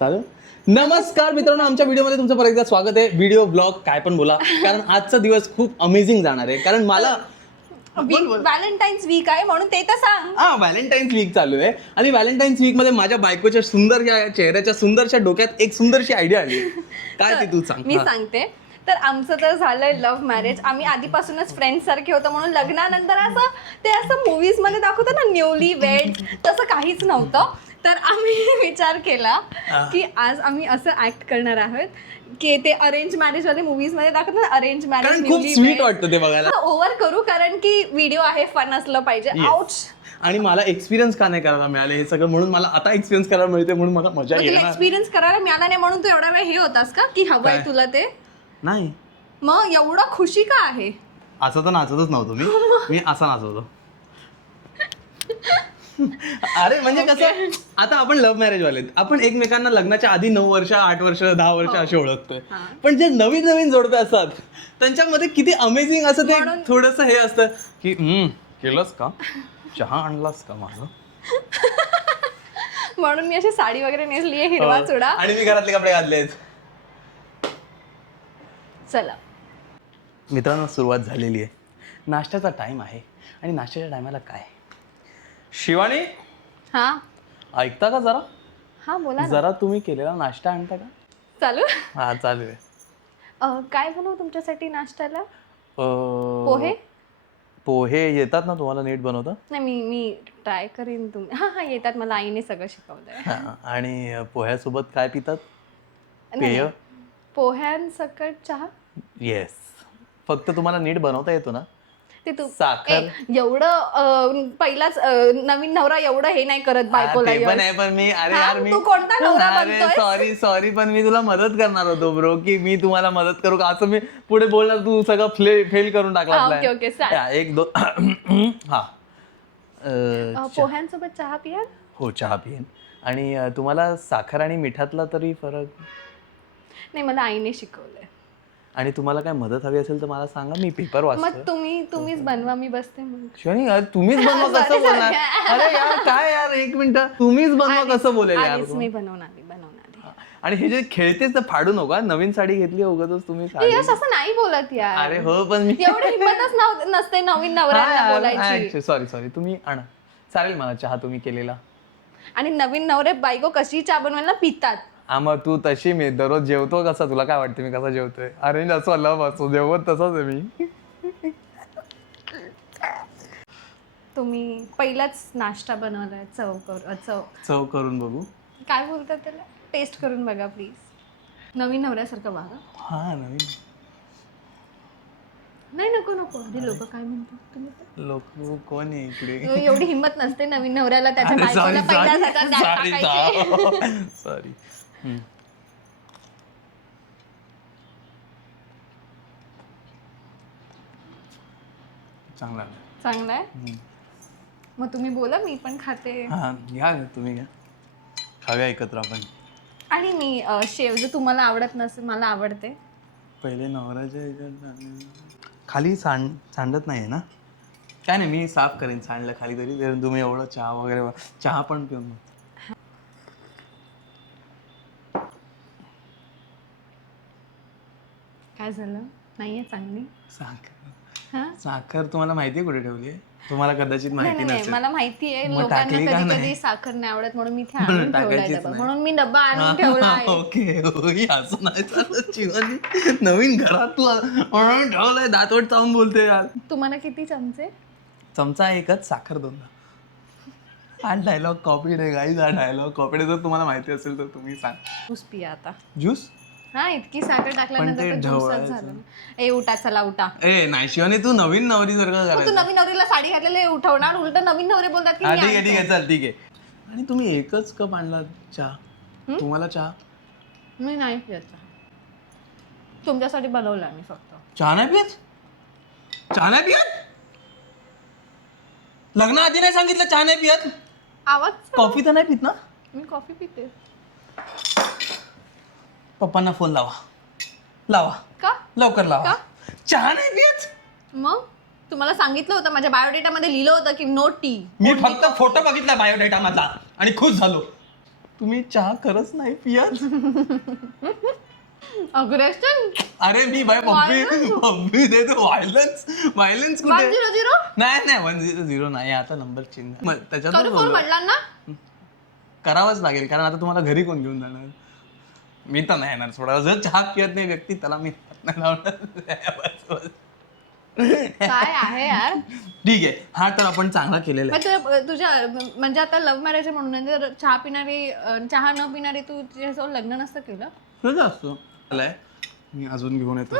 चालेल. नमस्कार मित्रांनो, आमच्या व्हिडिओमध्ये तुमचं परत एकदा स्वागत आहे. व्हिडिओ ब्लॉग काय पण बोला, कारण आजचा दिवस खूप अमेझिंग जाणार आहे. कारण मला व्हॅलेंटाईन्स वीक आहे म्हणून ते तर सांग. व्हॅलेंटाईन्स वीक चालू आहे आणि व्हॅलेंटाईन्स वीक मध्ये माझ्या बायकोच्या सुंदर चेहऱ्याच्या सुंदरशा डोक्यात एक सुंदरशी आयडिया आली. काय ती तू सांग. मी सांगते. तर आमचं तर झालंय लव्ह मॅरेज. आम्ही आधीपासूनच फ्रेंड सारखे होतं, म्हणून लग्नानंतर असं मूवीज मध्ये दाखवतं ना न्यूली वेड, तसं काहीच नव्हतं. तर आम्ही विचार केला की आज आम्ही असं ऍक्ट करणार आहोत की ते अरेंज मॅरेज वाले मूवीज मध्ये दाखवतात ना, अरेंज मॅरेज खूप स्वीट वाटतं ते बघायला. ओव्हर करू, कारण की व्हिडिओ आहे, फन असलं पाहिजे. आउट. आणि मला एक्सपिरियन्स का नाही करायला मिळाले हे सगळं, म्हणून मला आता एक्सपिरियन्स करायला मिळते, म्हणून मला मजा तुला येणार. एक्सपिरियन्स करायला मिळाला नाही म्हणून तू एवढा वेळ हे होतास का की हवंय तुला ते? नाही, मग एवढं खुशी का आहे? असं तर नाचतच नव्हतो मी असा नाचवतो. अरे म्हणजे कसं, आता आपण लव्ह मॅरेज वाले, आपण एकमेकांना लग्नाच्या आधी 9 वर्ष 8 वर्ष 10 वर्ष असे ओळखतोय. पण जे नवीन नवीन जोडपे असतात त्यांच्यामध्ये किती अमेझिंग असं ते थोडंसं हे असतं की केलंस का, चहा आणलास का माझं. म्हणून मी अशी साडी वगैरे नेसली आहे, हिरवा चुडा. आणि मी घरातले कपडे घातले आहेत. चला मित्रांनो, सुरुवात झालेली आहे. नाश्त्याचा टाइम आहे आणि नाश्त्याच्या टायमाला काय, शिवानी हा ऐकता का जरा? हा बोला ना. जरा तुम्ही केलेला नाश्ता आणता का? चालू. हा चालू आहे. काय बनवू तुमच्यासाठी नाश्त्याला? पोहे. पोहे येतात ना तुम्हाला नीट बनवता? नाही, मी ट्राय करीन. तुम्ही हा येतात, मला आईने सगळं शिकवलंय. आणि पोह्यासोबत काय पितात? नाही, पेय. पोह्यांसकट चहा. येस. फक्त तुम्हाला नीट बनवता येतो ना? ते तू साखर. एवढं पहिलाच नवीन नवरा एवढं हे नाही करत बायकोला. ते पण आहे, पण मी अरे हा, यार मी तू कोणता नवरा बनतोय? सॉरी पण मी तुला मदत करणार होतो ब्रो, की मी तुम्हाला मदत करू का असं मी पुढे बोलणार, तू सगळं फेल करून टाकला. ओके सांग. एक दोन हा. पोह्यांसोबत चहा पिया. हो, चहा पिईन. आणि तुम्हाला साखर आणि मिठातला तरी फरक? नाही, मला आईने शिकवलंय. आणि तुम्हाला काय मदत हवी असेल तर मला सांगा, मी पेपर मग वाचतो. तुम्हीच बनवा, मी बसते मग. शिवानी यार, तुम्हीच बनवा कसं बोलणार? अरे यार काय यार, एक मिनिट, तुम्हीच बनवा कसं बोलेल यार? मी बनवणार. आणि हे जे खेळतेच तर फाडू नका. नवीन साडी घेतली उगाच तुम्ही साडी. यश असं नाही बोलत यार. अरे हो, पण मी एवढी हिंमतच नसते नवीन नवऱ्याला बोलायची. सॉरी तुम्ही आणा. चालेल मला चहा तुम्ही केलेला. आणि नवीन नवरे बायको कशी चहा बनवायला पितात. मग तू तशी, मी दररोज जेवतो कसा, तुला काय वाटतं मी कसा जेवतोय? अरेंज असो लव्ह असो, जेवत तसाच आहे मी. तुम्ही पहिलाच नाश्ता बनवलाय, चव करून बघू. काय बोलतात त्याला, टेस्ट करून बघा प्लीज. नवीन नवऱ्यासारखं बघा. हा नवीन. नाही नको अरे लोक काय म्हणतात तुम्ही? लोक कोण आहे इकडे? एवढी हिंमत नसते नवीन नवऱ्याला त्याच्या बायकोला पहिल्यासारखं द्यायला टाकायची. सॉरी. चांगलं आहे. मग तुम्ही बोला, मी पण खाते. हा घ्या, तुम्ही घ्या, खाव्या एकत्र आपण. आणि मी शेव जर तुम्हाला आवडत नसेल, मला आवडते. पहिले नवराच्या खाली सांडत नाही ना? काय नाही, मी साफ करेन सांडलं खाली तरी. तुम्ही एवढं चहा वगैरे, चहा पण पिऊन. काय झालं? नाहीये चांगली साखर तुम्हाला माहितीये कुठे ठेवली आहे? तुम्हाला कदाचित माहिती नाही, नसेल. मला माहिती आहे. लोकांना कधी कधी साखर नाही आवडत, म्हणून मी आणून ठेवलाय डबा. म्हणून मी डबा आणून ठेवला. ओके, असं नाही चालत शिवानी. नवीन घरातला म्हणून ठेवलंय, दातवट चावून बोलते यार. तुम्हाला किती चमचे? चमचा एकच, साखर 2. हा डायलॉग कॉपी नाही गाईज, हा डायलॉग कॉपी. जर तुम्हाला माहिती असेल तर तुम्ही सांग. ज्यूस पिया आता. ज्यूस? हा, इतकी साखर टाकल्यानंतर ज्यूसच झालं. उठा, चला उठा. नाही शिवानी, तू नवीन नवरी सारखं तू करायचं. नवीन नवरीला साडी घातलेली उठवणार, उलट नवीन नवरे बोलतात की ठीक आहे चल, ठीक आहे. आणि तुम्ही एकच कप आणला चहा? तुम्हाला चहा? मी नाही पित. तुमच्यासाठी बनवला मी फक्त. चहा नाही पित? चहा नाही पित? लग्नाआधी नाही सांगितलं चहा नाही पित? आवाज. कॉफी तर नाही पित ना? मी कॉफी पिते. पप्पांना फोन लावा का? लवकर लावा. चहा नाही पित? मग तुम्हाला सांगितलं होतं, माझ्या बायोडेटा मध्ये लिहिलं होतं की नो टी. मी फक्त फोटो बघितला बायोडेटा मधला आणि खुश झालो. तुम्ही चहा खरंच नाही पियत? अग्रेशन अरे मी भाई पप्पी देतो. व्हायलन्स कुठे? 100 नाही 100 नाही, आता नंबर चेंज. त्याच्यातच फोन बोललो. वडिलांना करावंच लागेल, कारण आता तुम्हाला घरी कोण घेऊन जाणार? मी तर नाही येणार सोडा. जर चहा पियत नाही व्यक्ती त्याला मी हात नाही लावणार. काय आहे यार. ठीक आहे, हा तर आपण चांगला केलेला आहे. तुझ्या म्हणजे आता लव्ह मॅरेज म्हणून जर चहा पिणारी चहा न पिणारी तू तुझ्यासोबत लग्न नसतं केलं? कसं असतो? आलाय मी अजून घेऊन येतो.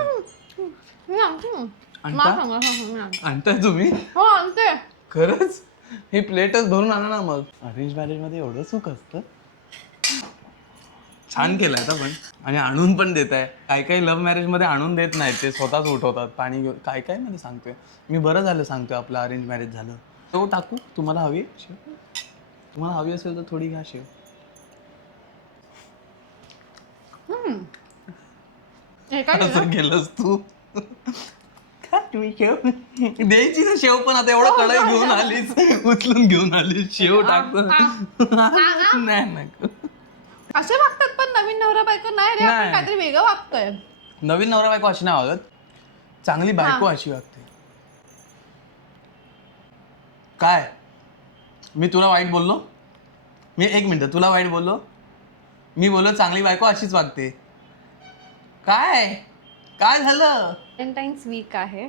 मी आणते आणताय तुम्ही? हो आणते. खरंच? ही प्लेटच भरून आणा ना मग. अरेंज मॅरेज मध्ये एवढं सुख असतं? छान केलंय आता पण. आणि आणून पण देत आहे. काही काही लव्ह मॅरेज मध्ये आणून देत नाही, ते स्वतःच उठवतात पाणी घेऊन. काय काय मध्ये सांगतोय मी. बरं झालं सांगतोय आपलं अरेंज मॅरेज झालं. तो टाकू? तुम्हाला हवी शेव? तुम्हाला हवी असेल तर थोडी घ्या शेव. असं केलंस तू? तुम्ही शेव द्यायची ना शेव, पण आता एवढं कढई घेऊन आलीस, उचलून घेऊन आलीस शेव टाकतो. नाही असे वागतात पण नवीन नवरा बायको नाही रे. आपण काहीतरी वेगळं वागतोय. नवीन नवरा बायको अशी नाही वागत, चांगली बायको अशी वागते. काय मी तुला वाईट बोललो? मी एक मिनिट तुला वाईट बोललो? मी बोललो चांगली बायको अशीच वागते. काय काय झालं? व्हॅलेंटाईन्स वीक आहे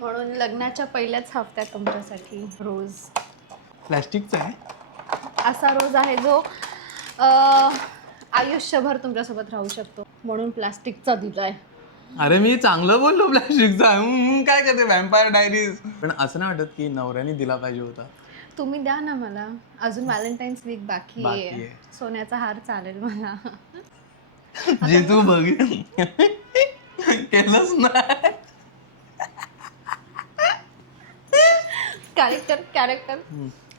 म्हणून लग्नाच्या पहिल्याच हफ्त्यात तुमच्यासाठी रोज प्लॅस्टिकचा आहे. असा रोज आहे जो आयुष्यभर तुमच्यासोबत राहू शकतो, म्हणून प्लास्टिकचा दिलाय. अरे मी चांगलं बोललो प्लॅस्टिकचा. काय करते व्हॅम्पायर डायरीज. पण असं नाही वाटत की नवऱ्याने दिला पाहिजे होता? तुम्ही द्या ना मला. अजून व्हॅलेंटाईन्स वीक बाकी बाकी आहे. आहे. सोन्याचा हार चालेल मला. जे तू बघ केलंच नाही. कॅरेक्टर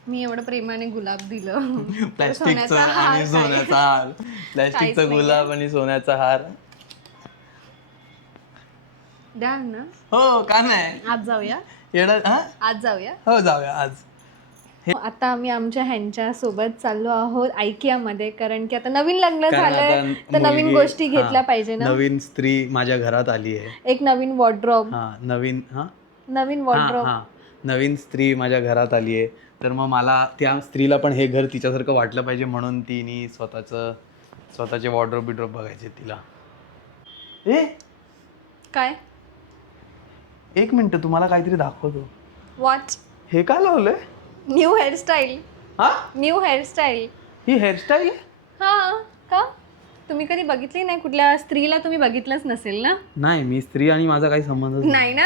मी एवढं प्रेमाने गुलाब दिलं. प्लॅस्टिकचा आणि सोन्याचा हार. प्लॅस्टिकचा गुलाब आणि सोन्याचा हार द्या ना. हो का नाही? आज जाऊया. आज जाऊया. हो जाऊया आज. आता आम्ही आमच्या ह्यांच्या सोबत चाललो आहोत IKEA मध्ये, कारण की आता नवीन लग्न झालंय तर नवीन गोष्टी घेतल्या पाहिजे ना. नवीन स्त्री माझ्या घरात आली आहे. एक नवीन वॉर्डरोब. नवीन नवीन स्त्री माझ्या घरात आली आहे, तर मग मला त्या स्त्रीला पण हे घर तिच्यासारखं वाटलं पाहिजे, म्हणून तिने स्वतःचे वॉर्डरोब बिड्रोब बघायचे तिला. काय? एक मिनिट तुम्हाला काहीतरी दाखवतो. वॉच. हे का लावलंय? New hairstyle. New hairstyle. ही हेअरस्टाईल आहे? हा का? तुम्ही कधी बघितली नाही? कुठल्या स्त्रीला तुम्ही बघितलंच नसेल ना. नाही, मी स्त्री आणि माझा काही संबंध नाही ना.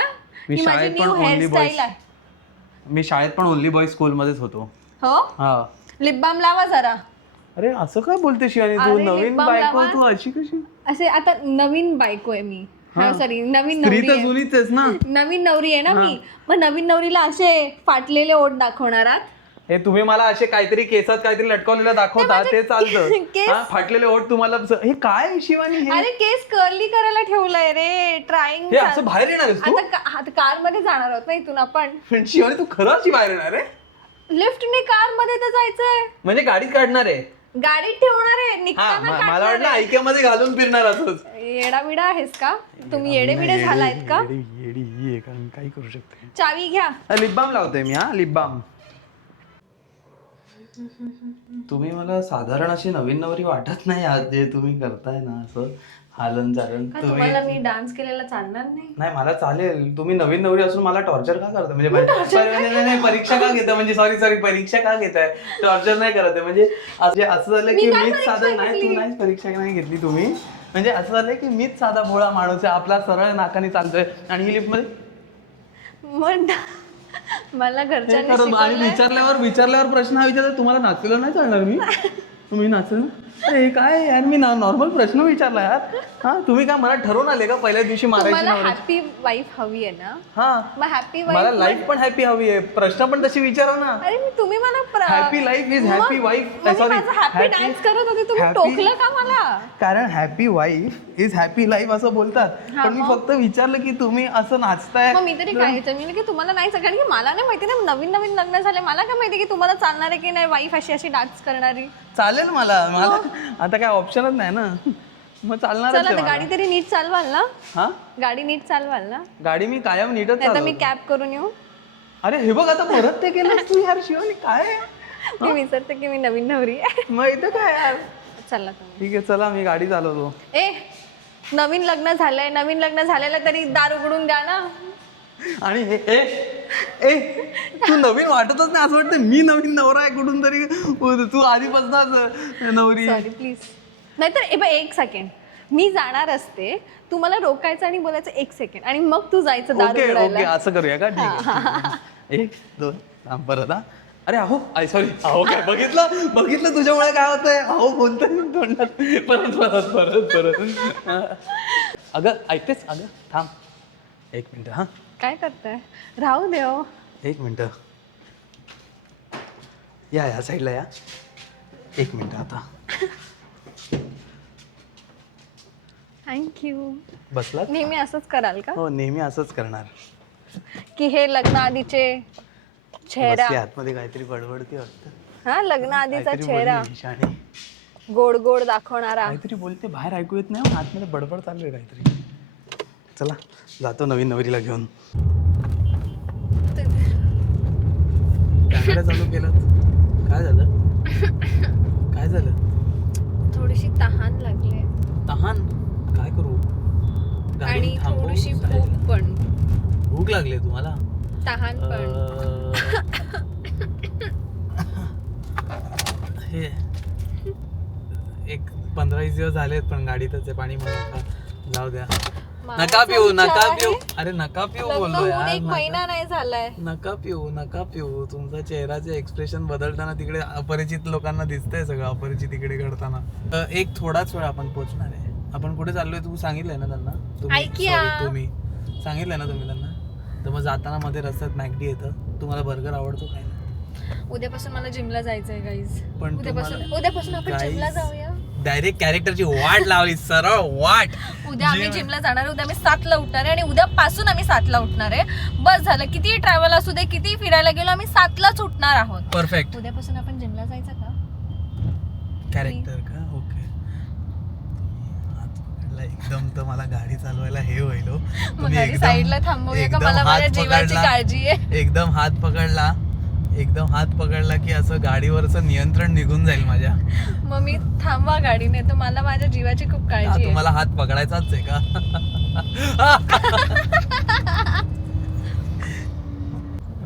मी शाळेत पण ओनली बॉयज. मी शाळेत पण ओनली बॉयज स्कूल मध्येच होतो. हो. लिप बाम लावा जरा. अरे असं काय बोलते शिवानी तू? नवीन बायको तू अशी कशी? असे आता नवीन बायको आहे मी. सॉरी, नवीन स्त्री नवरी तर आहे. जुनीच आहेस ना. नवीन नवरी आहे ना मी. मग नवीन नवरीला असे फाटलेले ओठ दाखवणार आहात? हे तुम्ही मला असे काहीतरी केसात काहीतरी लटकवलेलं दाखवता ते चालतं. फाटलेले ओठ तुम्हाला हे काय शिवानी? अरे केस कर्ली करायला ठेवलंय रे. ट्रायंग. हे असं बाहेर येणार आहेस तू? आता कार मध्ये जाणार आहोत ना इथून आपण. पण शिवानी तू खरं अशी बाहेर येणार आहे? लिफ्टने कार मध्ये तर जायचंय. म्हणजे गाडीत काढणार आहे? गाडीत ठेवणार आहे. निघताना मला वाटलं IKEA मध्ये घालून फिरणार असंच. येडाविडा आहेस का तुम्ही? येडेबिडे झालायत का? येडी कारण काही करू शकते. चावी घ्या. लिप बाम लावतोय मी. Lip balm. तुम्ही मला साधारण अशी नवीन नवरी वाटत नाही आज जे तुम्ही करताय ना, असं हालन चालन. तुम्हाला मी डान्स केलेला चालणार नाही? नाही मला चालेल. तुम्ही नवीन नवरी असून मला टॉर्चर का करता? म्हणजे परीक्षा का घेता? म्हणजे सॉरी परीक्षा का घेताय? टॉर्चर नाही करत आहे. म्हणजे असं झालं की मीच साधं नाही, तू नाही परीक्षा नाही घेतली तुम्ही. म्हणजे असं झालंय की मीच साधा भोळा माणूस आहे, आपला सरळ नाकाने चालतोय आणि ही लिफ्ट मध्ये मला घरच्यांनी आणि विचारल्यावर प्रश्न हा विचारला. तुम्हाला नाचलेलं नाही चालणार मी? तुम्ही नाचलं अरे काय यार, मी नॉर्मल प्रश्न विचारला यार. हा तुम्ही काय मला ठरवून आले का पहिल्या दिवशी मारायची तुम्हाला नवऱ्याची? हॅपी वाईफ हवी आहे ना, हा मग हॅपी मला वाईफ. लाईफ पण हॅपी हवी आहे. प्रश्न पण तशी विचारा ना. अरे तुम्ही मला happy life is happy wife. Sorry, happy dance करत होते, तुम्ही टोकलं का मला? कारण happy wife is happy life असं बोलतात. पण मी फक्त विचारलं की तुम्ही असं नाचताय. मग मी तरी काय विचारलं की तुम्हाला नाही, कारण की मला नाही माहिती ना, नवीन नवीन लग्न झाले, मला काय माहिती की तुम्हाला चालणार आहे की नाही वाईफ अशी अशी डान्स करणारी. चालेल मला आता काय ऑप्शनच नाही ना, मग चालणार. चला तर गाडी तरी नीट चालवाल ना? हा गाडी नीट चालवाल ना? गाडी मी कायम नीटच नाही तर मी चालवतो. कॅब करून येऊ? अरे हे बघ आता परत ते केलं तू यार शिवानी, काय मी विसरते की मी नवीन नवरी आहे. मग इथं काय यार. चला तुम्ही. ठीक आहे चला, मी गाडी चालवतो. ए नवीन लग्न झालंय, नवीन लग्न झालेलं तरी दार उघडून द्या ना. आणि हे ए ए तू नवीन वाटतच नाही, असं वाटतं मी नवीन नवरा आहे कुठून तरी, तू आधीपासूनच नवरी आहे. Sorry please. नाहीतर एक सेकंड, मी जाणार असते, तू मला रोकायचं आणि बोलायचं 1 सेकंड, आणि मग तू जायचं दार ओके ओके उघडायला. असं करूया का? ठीक आहे 1 2 थांब परत. हा अरे अहो सॉरी, अहो काय बघितलं तुझ्यामुळे काय होतंय. अहो बोलतोय तोंडात. परत अगं ऐकतेस, अगं थांब 1 मिनिट. हा काय करताय? राहू दे हो. 1 मिनिट या साईडला या. 1 मिनिट आता थँक्यू. बसला? नेहमी असंच कराल का हो नेहमी असंच करणार. की हे लग्न आधीचे चेहरा? बसली आतमध्ये काहीतरी बडबडती वाटतं. हा लग्न आधीचा काहीतरी चेहरा बोलली ईशानी. गोड गोड दाखवणारा. काहीतरी बोलते, बाहेर ऐकू येत नाही, आतमध्ये बडबड चालू आहे काहीतरी. चला जातो नवीन नवरीला घेऊन. कॅमेरा चालू केला, काय झालं? थोडीशी तहान लागली तहान? काय करू? गाडी आणि थांबवू? थोडीशी भूक पण. भूक लागली तुम्हाला? तहान पण. हे एक 15-20 दिवस झालेत पण गाडीतच आहे, पाणी म्हणून जाऊ द्या. नका पिऊ अरे नका पिऊ बोललो यार. 1 महिना नाही झालाय. नका पिऊ. तुमचा चेहराचे एक्सप्रेशन बदलताना तिकडे अपरिचित लोकांना दिसतंय सगळं, अपरिचित इकडे घडताना. एक थोडाच वेळ आपण पोहोचणार आहे. आपण कुठे चाललोय तू सांगितलंय ना त्यांना? तुम्ही सांगितलंय ना तुम्ही त्यांना? तर मग जाताना मध्ये रस्त्यात मॅकडी येतं. तुम्हाला बर्गर आवडतो काय? उद्यापासून मला जिमला जायचंय गाईज. पण उद्यापासून आपण जिमला जाऊया. डायरेक्ट कॅरेक्टरची वाट लावली, सरळ वाट. उद्या आम्ही जिमला जाणार आहे. उद्या आम्ही 7ला उठणार आहे आणि उद्यापासून आम्ही 7ला उठणार आहे. बस झालं, किती ट्रॅव्हल असू दे, किती फिरायला गेलो, आम्ही 7लाच उठणार आहोत. परफेक्ट. उद्यापासून आपण जिमला जायचं का? कॅरेक्टर का? ओके. एकदम तर मला गाडी चालवायला हे होईल. मग गाडी साईडला थांबवूया का? मला माझ्या जीवाची काळजी आहे. एकदम हात पकडला की असं गाडीवरचं नियंत्रण निघून जाईल माझ्या. मग मी थांबवा गाडी, नाही तर मला माझ्या जीवाची खूप काळजी आहे. तुम्हाला हात पकडायचाच आहे का?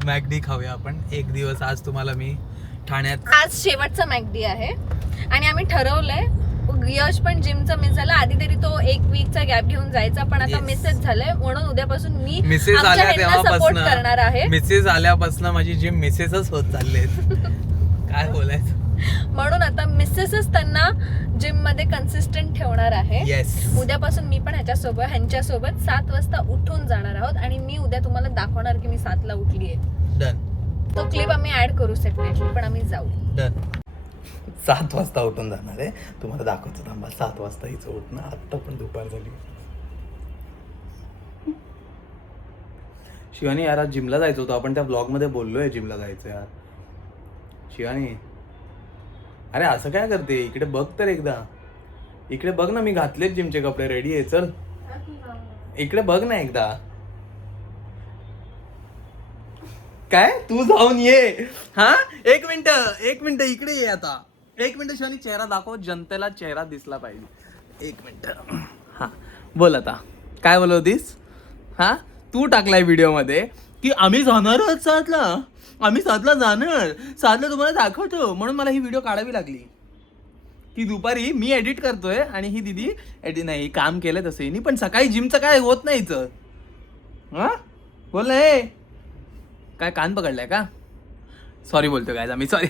मॅकडी खाऊया आपण एक दिवस. आज तुम्हाला मी ठाण्यात, आज शेवटचा मॅकडी आहे आणि आम्ही ठरवलंय. यश पण जिमचा मिस झाला, आधी तरी तो 1 वीकचा गॅप घेऊन जायचा, पण आता मिसच झालंय. म्हणून उद्यापासून मी मिसेस सपोर्ट करणार आहे. मिसेस आल्यापासून माझी जिम मिसेसच होत चालले. काय बोलायचं. म्हणून आता मिसेसच त्यांना जिम मध्ये कन्सिस्टंट ठेवणार आहे. उद्यापासून मी पण ह्यांच्यासोबत 7 वाजता उठून जाणार आहोत आणि मी उद्या तुम्हाला दाखवणार की मी 7ला उठली आहे. डन. तो क्लिप आम्ही ऍड करू सेपरेटली, पण आम्ही जाऊ. डन. 7 वाजता उठून जाणार आहे. तुम्हाला दाखवतो थांबा. 7 वाजता हिचं उठणं. आत्ता पण दुपार झाली. शिवानी यार आज जिमला जायचं होतं. आपण त्या ब्लॉग मध्ये बोललोय जिमला जायचं यार. शिवानी अरे असं काय करते? इकडे बघ तर एकदा. इकडे बघ ना, मी घातलेत जिमचे कपडे, रेडी आहे. चल इकडे बघ ना एकदा. काय तू जाऊन ये. हा 1 मिनिट इकडे ये आता. 1 मिनिट शिवानी, चेहरा दाखव, जनतेला चेहरा दिसला पाहिजे. 1 मिनिट. हा बोल आता. काय बोलत होतीस? हा तू टाकलाय व्हिडिओ मध्ये की आम्ही जाणारच 7ला, आम्ही 7ला जाणार, 7ला तुम्हाला दाखवतो. म्हणून मला ही व्हिडिओ काढावी लागली की दुपारी मी एडिट करतोय आणि ही दीदी नाही काम केलं तसं हिनी, पण सकाळी जिमचं काय होत नाही हिचं. हा बोल ना. काय कान पकडलाय का? सॉरी बोलतो काय आम्ही, सॉरी.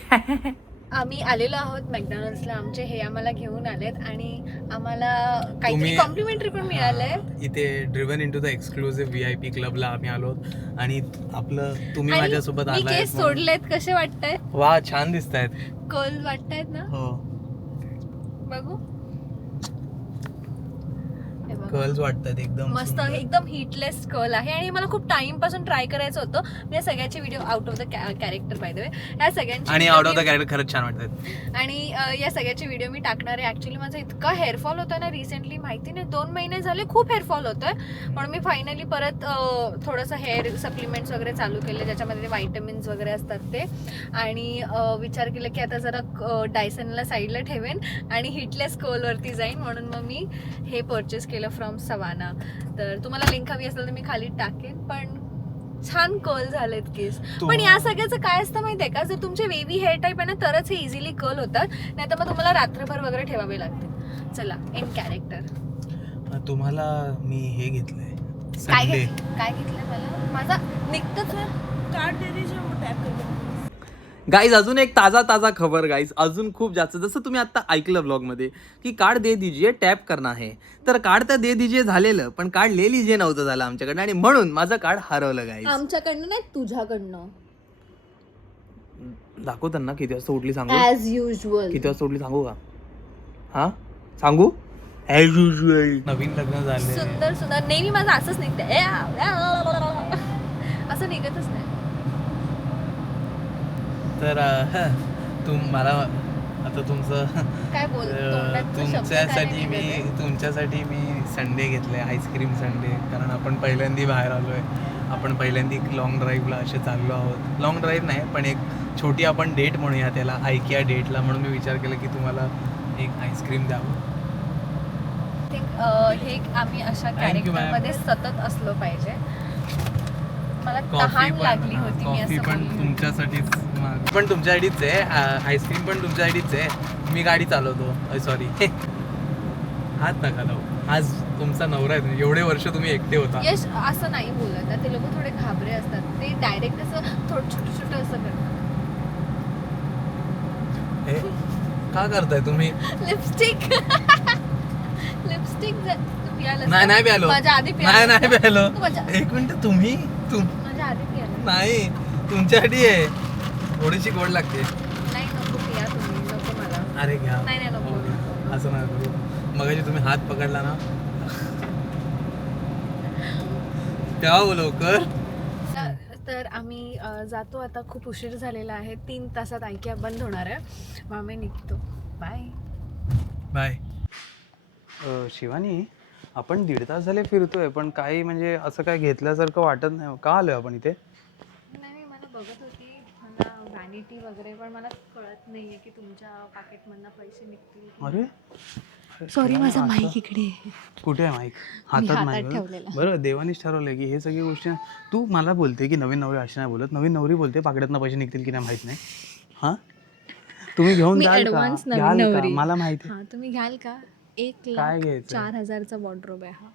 आम्ही आलेलो आहोत मॅकडॉनल्ड्सला. आमचे हे आम्हाला घेऊन आलेत आणि आम्हाला काहीतरी तुम्ही- कॉम्प्लिमेंटरी पण मिळालंय. इथे driven into the exclusive VIP क्लबला आम्ही आलो आणि आपलं तुम्ही आणि माझ्यासोबत मी आलाय केस सोडलेत. कसे वाटताय? वा छान दिसतायत. कर्ल वाटतायत ना? हो बघू. हे बघा. कर्ल्स वाटतात एकदम मस्त सुंदर. एकदम हिटलेस कर्ल आहे आणि मला खूप टाइम पासून ट्राय करायचं होतं. मी सगळ्याचे video out of the character by the way या सगळ्यांचे आणि video out of the me- character खरंच छान वाटतात. आणि या सगळ्याचे व्हिडिओ मी टाकणार आहे. ऍक्च्युली माझा इतका हेअरफॉल होता ना रिसेंटली, माहिती नाही 2 महिने झाले खूप हेअरफॉल होतोय. म्हणून मी फायनली परत थोडंसं हेअर सप्लिमेंट्स वगैरे चालू केले ज्याच्यामध्ये व्हायटमिन्स वगैरे असतात ते. आणि विचार केला की आता जरा डायसनला साईडला ठेवेन आणि हिटलेस कर्लवरती जाईन. म्हणून मग मी हे परचेस केलं फ्रॉम सवाना. तर तुम्हाला लिंक हवी असेल तर मी खाली टाकेन. पण छान कर्ल झालेत केस. पण या सगळ्याचं काय असतं माहितीये का, जर तुमचे वेव्ही हेअर टाईप आहे ना तरच हे इझिली कर्ल होतात, नाही तर मग तुम्हाला रात्रभर वगैरे ठेवावे लागते. चला इन कॅरेक्टर. तुम्हाला मी हे घेतलंय काय संडे. काय घेतलंय मला? माझा निघतच ना कार्ड दे दीजिए, वो टॅप कर दो. गाईज अजून एक ताजा खबर गाईज, अजून खूप जास्त जसं तुम्ही आता ऐकलं ब्लॉग मध्ये की कार्ड दे दीजिए टॅप करना है, तर कार्ड तर दे दीजिए झालेलं पण कार्ड ले लीजिए नव्हतं झालं आमच्याकडनं आणि म्हणून माझं कार्ड हरवलं गाईज. आमच्याकडनं नाही तुझ्याकडनं. दाखव त्यांना किती वाजता उठली सांगू. As usual. किती वाजता उठली सांगू का? हा सांगू. As usual. नवीन लग्न झाले. सुंदर सुंदर. नेहमी माझं असंच निघतं असं निघतच नाही. तर मला आता तुमचं काय बोल तोंडात शब्द काय तुमच्यासाठी नाही निघत आहे. तुमच्यासाठी मी संडे घेतले, आईस्क्रीम संडे. कारण आपण पहिल्यांदा बाहेर आलोय, आपण पहिल्यांदा लॉंग ड्राईव्हला असे चाललो आहोत. लॉंग ड्राईव्ह नाही पण एक छोटी आपण डेट म्हणूया त्याला, आयकिया डेटला. म्हणून मी विचार केला की तुम्हाला एक आईस्क्रीम द्यावं. हे आम्ही अशा Thank you, ma'am. कॅरेक्टरमध्ये सतत असलो पाहिजे. मला कॉफी तहान पण लागली होती. मी कॉफी असं पण बोलली. तुमच्यासाठीच पण तुमच्यासाठीच आहे, आईस्क्रीम पण तुमच्यासाठीच आहे. मी गाडी चालवतो. सॉरी हात नका लावू. आज तुमचा नवरा आहे, एवढे वर्ष तुम्ही एकटे होता. यश असं नाही बोलत ना, ते लोक थोडे घाबरे असतात. ते डायरेक्ट असं थोडं छोटं छोटं असं करतात. हे का करताय तुम्ही? लिपस्टिक लिपस्टिक तू पियाला नाही प्यालो. माझ्या आधी नाही प्यालो. तू माझ्या एक मिनिट. माझ्या आधी पियाला. नाही तुमच्यासाठी आहे, थोडीशी गोड लागते. नाही नको पिया तुम्ही, नको मला. अरे घ्या. नाही नको. हो, घ्या. असं नाही करू. मगाशी तुम्ही हात पकडला ना तेव्हा लवकर. तर आम्ही जातो आता. खूप उशीर झालेला आहे. 3 तासात आयकिया बंद होणार आहे. मग आम्ही निघतो. Bye bye. शिवानी, आपण 1.5 तास झाले फिरतोय पण काही म्हणजे असं काय घेतल्यासारखं वाटत नाही. का आलोय आपण इथे? नाही मला बघत होती, मला व्हॅनिटी वगैरे, पण मला कळत नाहीये की तुमच्या पॅकेटमधनं पैसे निघतील. अरे सॉरी माझा माईक इकडे. कुठे आहे माईक? हातात हातात नाही ठेवलेला. बरं, देवानीच ठरवलंय की हे सगळी गोष्टी. तू मला बोलते की नवीन नवरी अशी नाही बोलत, नवीन नवरी बोलते पाकड्यातनं पैसे निघतील की नाही माहित नाही. हा तुम्ही घेऊन मी जाल का? ऍडव्हान्स घ्याल नवीन का? नवरी. मला माहिती. हा तुम्ही घ्याल का? काय घ्यायचं? 1,04,000चा वॉर्डरोब आहे हा.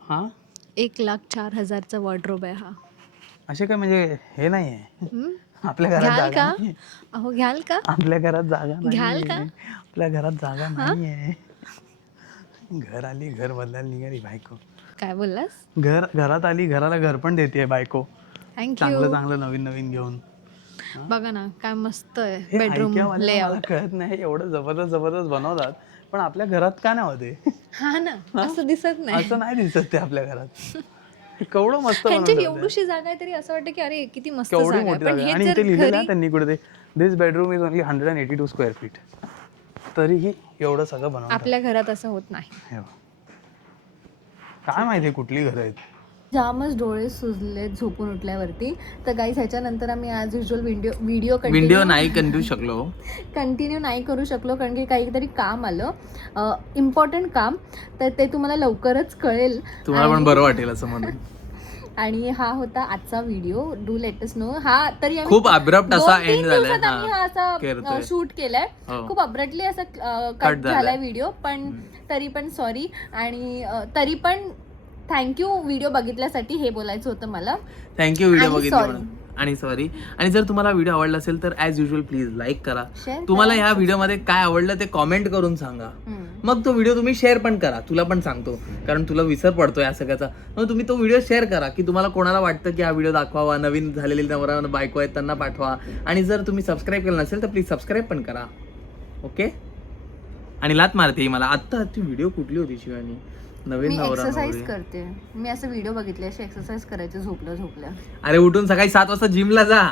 हा 1,04,000चा वॉर्डरोब आहे हा. असे काय म्हणजे हे नाही आहे हम्म? आपल्या घरात घ्याल जागा का? नाहीये. अहो घ्याल का? आपल्या घरात जागा घ्याल नाहीये. का? आपल्या घरात जागा नाहीये. घर आली, घर बदलायला निघाली बायको. काय बोललास? घरात आली, घराला घर पण देते बायको. थँक्यू. चांगलं चांगलं नवीन नवीन घेऊन. बघा ना काय मस्त आहे हे बेडरूम ऐक्यावाले मला लेआउट. कळत नाही, एवढं जबरदस्त बनवतात पण आपल्या घरात का नाही होते? हा ना, असं दिसत नाही. असं नाही दिसत ते आपल्या घरात. केवढं मस्त त्यांची बनवलं होतं. एवढीशी जागा आहे तरी असं वाटतं की अरे किती मस्त केवढी जागा आहे. मोठी पण जागा आहे. हे आणि जर इथे लिहिलेलं घरी आहे त्यांनी कुठे ते this bedroom is only 182 square feet. तरीही एवढं सगळं बनवलं. आपल्या घरात असं होत नाही. हे बघ. काय माहिती कुठली घरं आहेत. जामच डोळे सुजले झोपून उठल्यावरती. तर गाईज ह्याच्यानंतर आम्ही ॲज युजल व्हिडिओ व्हिडिओ नाही कंटिन्यू शकलो. कंटिन्यू नाही करू शकलो कारण की काहीतरी काम आलं, इम्पॉर्टंट काम. तर ते तुम्हाला लवकरच कळेल. तुम्हाला पण बरं वाटेल असं म्हणून. आणि हा होता आजचा video. Do let us know. हा तरी आम्ही खूप अब्रप्ट असा 2-3 एंड झालाय. दिवसात आम्ही हा असा करतोय. शूट केलाय. हो. खूप अब्रप्टली असा कट झालाय व्हिडिओ. पण तरी पण सॉरी. आणि तरी पण थँक्यू व्हिडिओ बघितल्यासाठी हे बोलायचं होतं मला. थँक्यू व्हिडिओ आणि बघितला sorry. म्हणून. आणि जर तुम्हाला व्हिडिओ आवडला असेल तर ॲज युजल प्लीज लाईक करा. Share तुम्हाला ह्या व्हिडिओमध्ये काय आवडलं ते कॉमेंट करून सांगा. मग तो व्हिडिओ तुम्ही शेअर पण करा. तुला पण सांगतो, कारण तुला विसर पडतो या सगळ्याचा. मग तुम्ही तो व्हिडिओ शेअर करा की तुम्हाला कोणाला वाटतं की हा व्हिडिओ दाखवावा, नवीन झालेली नवरा बायको आहेत त्यांना पाठवा. आणि जर तुम्ही सबस्क्राईब केलं नसेल तर प्लीज सबस्क्राईब पण करा. ओके. आणि लात मारते मला आत्ता. ती व्हिडिओ कुठली होती शिवानी? नवीन मी नवरा एक्सरसाइज नवरी. करते. मी असं व्हिडिओ बघितले असे एक्सरसाइज करायचे झोपल्या. अरे उठून सकाळी 7 वाजता जिमला जा.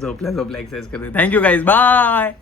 झोपल्या एक्सरसाइज करते. Thank you guys, bye.